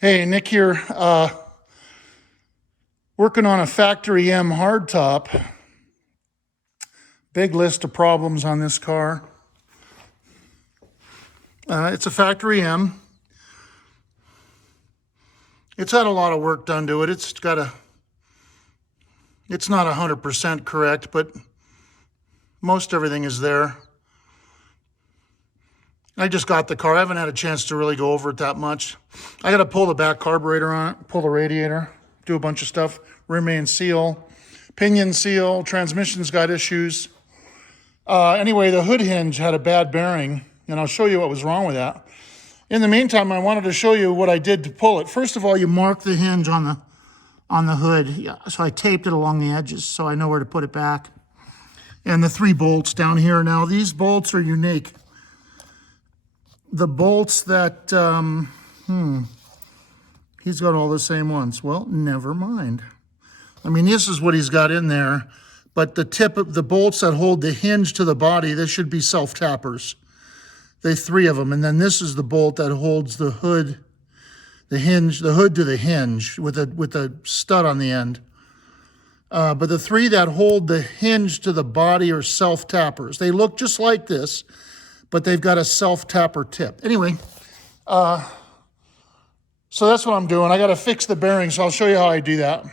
Hey, Nick here. Working on a factory M hardtop. Big list of problems on this car. It's a factory M. It's had a lot of work done to it. It's not 100% correct, but most everything is there. I just got the car. I haven't had a chance to really go over it that much. I got to pull the back carburetor on it, pull the radiator, do a bunch of stuff. Rear main seal, pinion seal, transmission's got issues. Anyway, the hood hinge had a bad bearing, and I'll show you what was wrong with that. In the meantime, I wanted to show you what I did to pull it. First of all, you mark the hinge on the hood. Yeah, so I taped it along the edges so I know where to put it back. And the 3 bolts down here. Now, these bolts are unique. The bolts that, he's got all the same ones. Well, never mind. I mean, this is what he's got in there, but the tip of the bolts that hold the hinge to the body, they should be self-tappers. They 3 of them, and then this is the bolt that holds the hood, the hood to the hinge with a stud on the end. But the 3 that hold the hinge to the body are self-tappers. They look just like this, but they've got a self-tapper tip. Anyway, so that's what I'm doing. I got to fix the bearings, so I'll show you how I do that.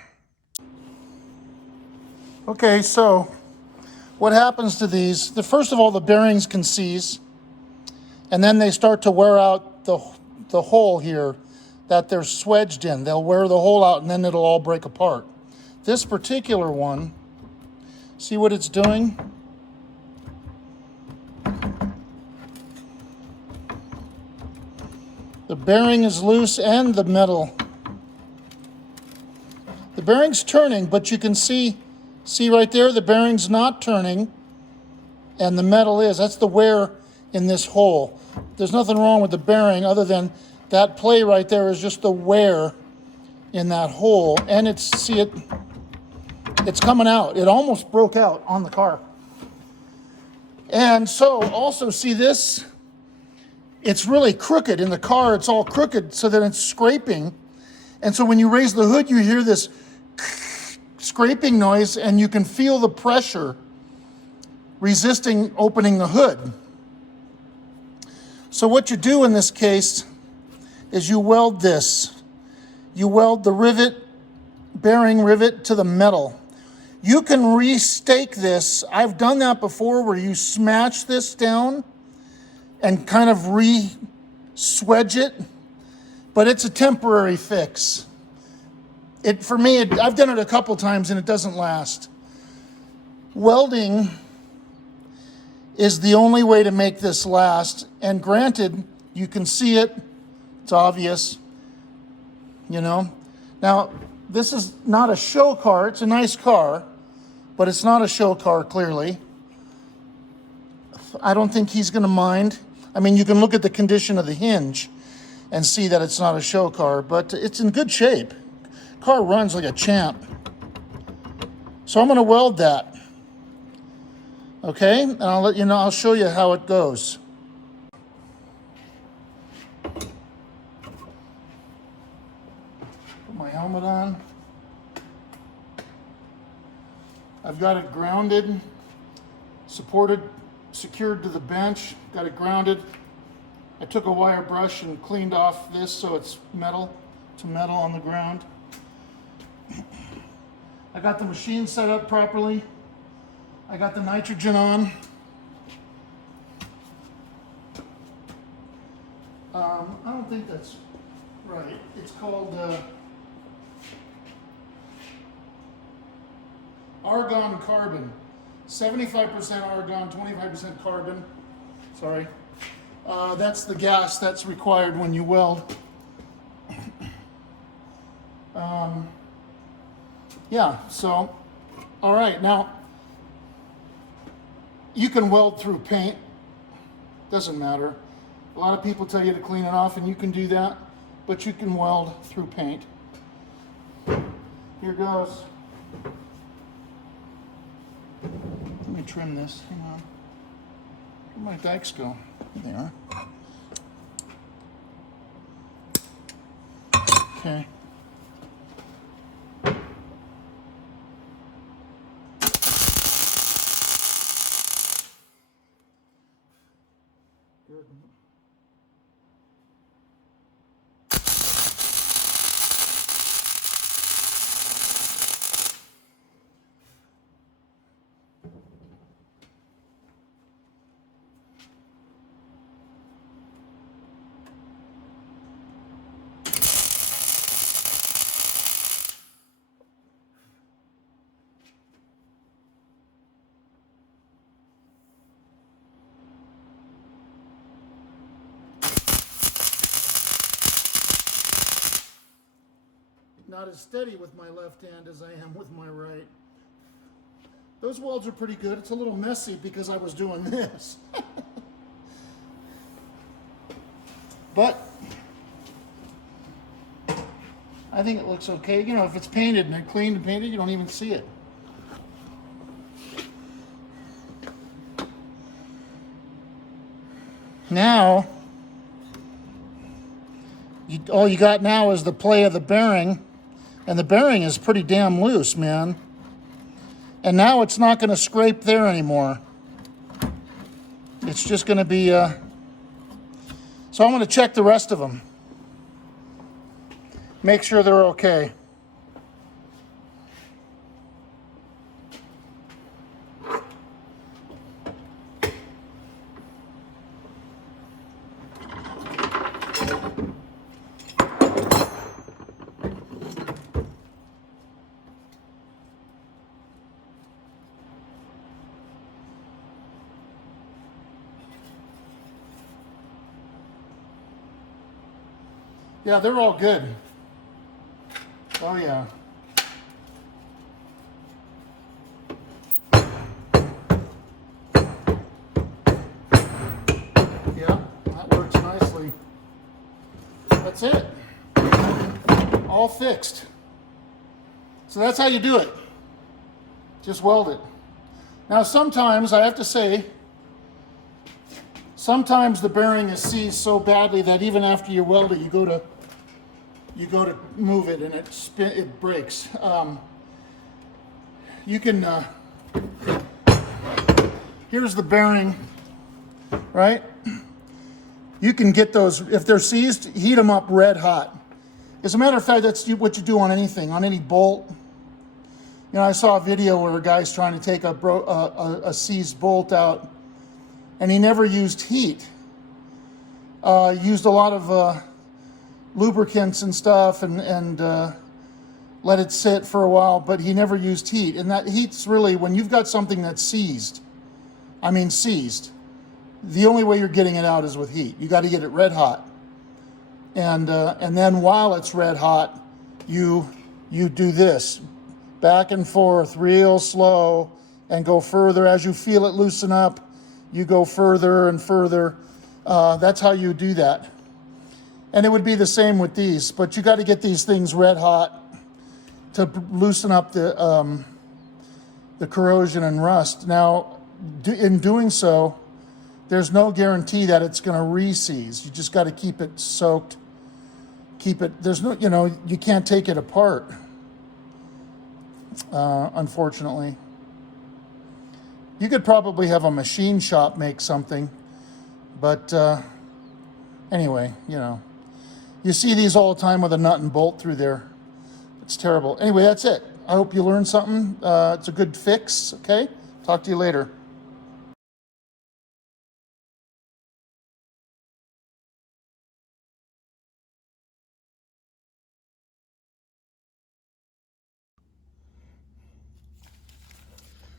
Okay, so what happens to these, first of all, the bearings can seize, and then they start to wear out the hole here that they're swedged in. They'll wear the hole out, and then it'll all break apart. This particular one, see what it's doing? The bearing is loose and the metal. The bearing's turning, but you can see right there, the bearing's not turning and the metal is. That's the wear in this hole. There's nothing wrong with the bearing other than that play right there is just the wear in that hole. And it's coming out. It almost broke out on the car. And so also see this, it's really crooked in the car. It's all crooked so that it's scraping. And so when you raise the hood, you hear this scraping noise and you can feel the pressure resisting opening the hood. So what you do in this case is you weld this. You weld the bearing rivet to the metal. You can restake this. I've done that before where you smash this down and kind of re-swedge it, but it's a temporary fix. For me, I've done it a couple times and it doesn't last. Welding is the only way to make this last, and granted, you can see it, it's obvious, you know. Now, this is not a show car, it's a nice car, but it's not a show car, clearly. I don't think he's gonna mind. I mean, you can look at the condition of the hinge and see that it's not a show car, but it's in good shape. Car runs like a champ. So I'm gonna weld that. Okay, and I'll let you know, I'll show you how it goes. Put my helmet on. I've got it grounded, secured to the bench, got it grounded. I took a wire brush and cleaned off this so it's metal to metal on the ground. I got the machine set up properly. I got the nitrogen on. I don't think that's right. It's called argon carbon. 75% argon, 25% carbon. Sorry. That's the gas that's required when you weld. Yeah, so, all right, now, you can weld through paint. Doesn't matter. A lot of people tell you to clean it off, and you can do that, but you can weld through paint. Here goes. Let me trim this. Hang on. Where'd my dikes go? There they are. Okay. Good. Not as steady with my left hand as I am with my right. Those welds are pretty good. It's a little messy because I was doing this. But I think it looks okay. You know, if it's painted and cleaned and painted, you don't even see it. Now, all you got now is the play of the bearing, and the bearing is pretty damn loose, man. And now it's not going to scrape there anymore. It's just going to be, so I'm going to check the rest of them. Make sure they're okay. Yeah, they're all good. Oh yeah. Yeah, that works nicely. That's it. All fixed. So that's how you do it. Just weld it. Now sometimes, I have to say, sometimes the bearing is seized so badly that even after you weld it, you go to move it and it breaks. You can, here's the bearing, right? You can get those, if they're seized, heat them up red hot. As a matter of fact, that's what you do on anything, on any bolt. You know, I saw a video where a guy's trying to take a seized bolt out, and he never used heat. Used a lot of lubricants and stuff and let it sit for a while, but he never used heat. And that heat's really, when you've got something that's seized, I mean seized, the only way you're getting it out is with heat. You got to get it red hot. And then while it's red hot, you do this, back and forth, real slow, and go further. As you feel it loosen up, you go further and further. That's how you do that. And it would be the same with these, but you got to get these things red hot to loosen up the corrosion and rust. Now, in doing so, there's no guarantee that it's going to re-seize. You just got to keep it soaked. Keep it, there's no, you know, you can't take it apart, unfortunately. You could probably have a machine shop make something, but anyway, you know. You see these all the time with a nut and bolt through there. It's terrible. Anyway, that's it. I hope you learned something. It's a good fix, okay? Talk to you later.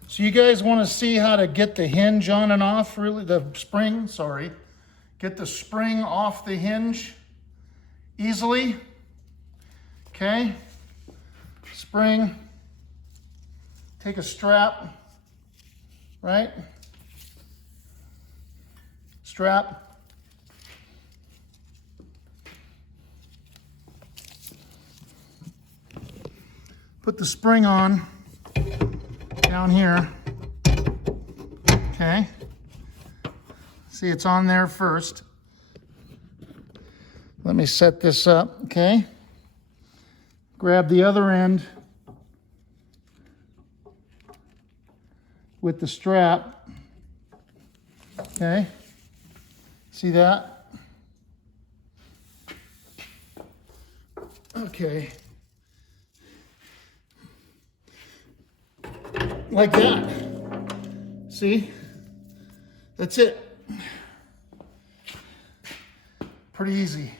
So you guys want to see how to get the hinge on and off, really, the spring, sorry. Get the spring off the hinge easily. Okay, spring, take a strap, right? Strap. Put the spring on down here. Okay. See, it's on there first. Let me set this up, okay? grab the other end with the strap. Okay, see that? Okay, like that. See? That's it. Pretty easy.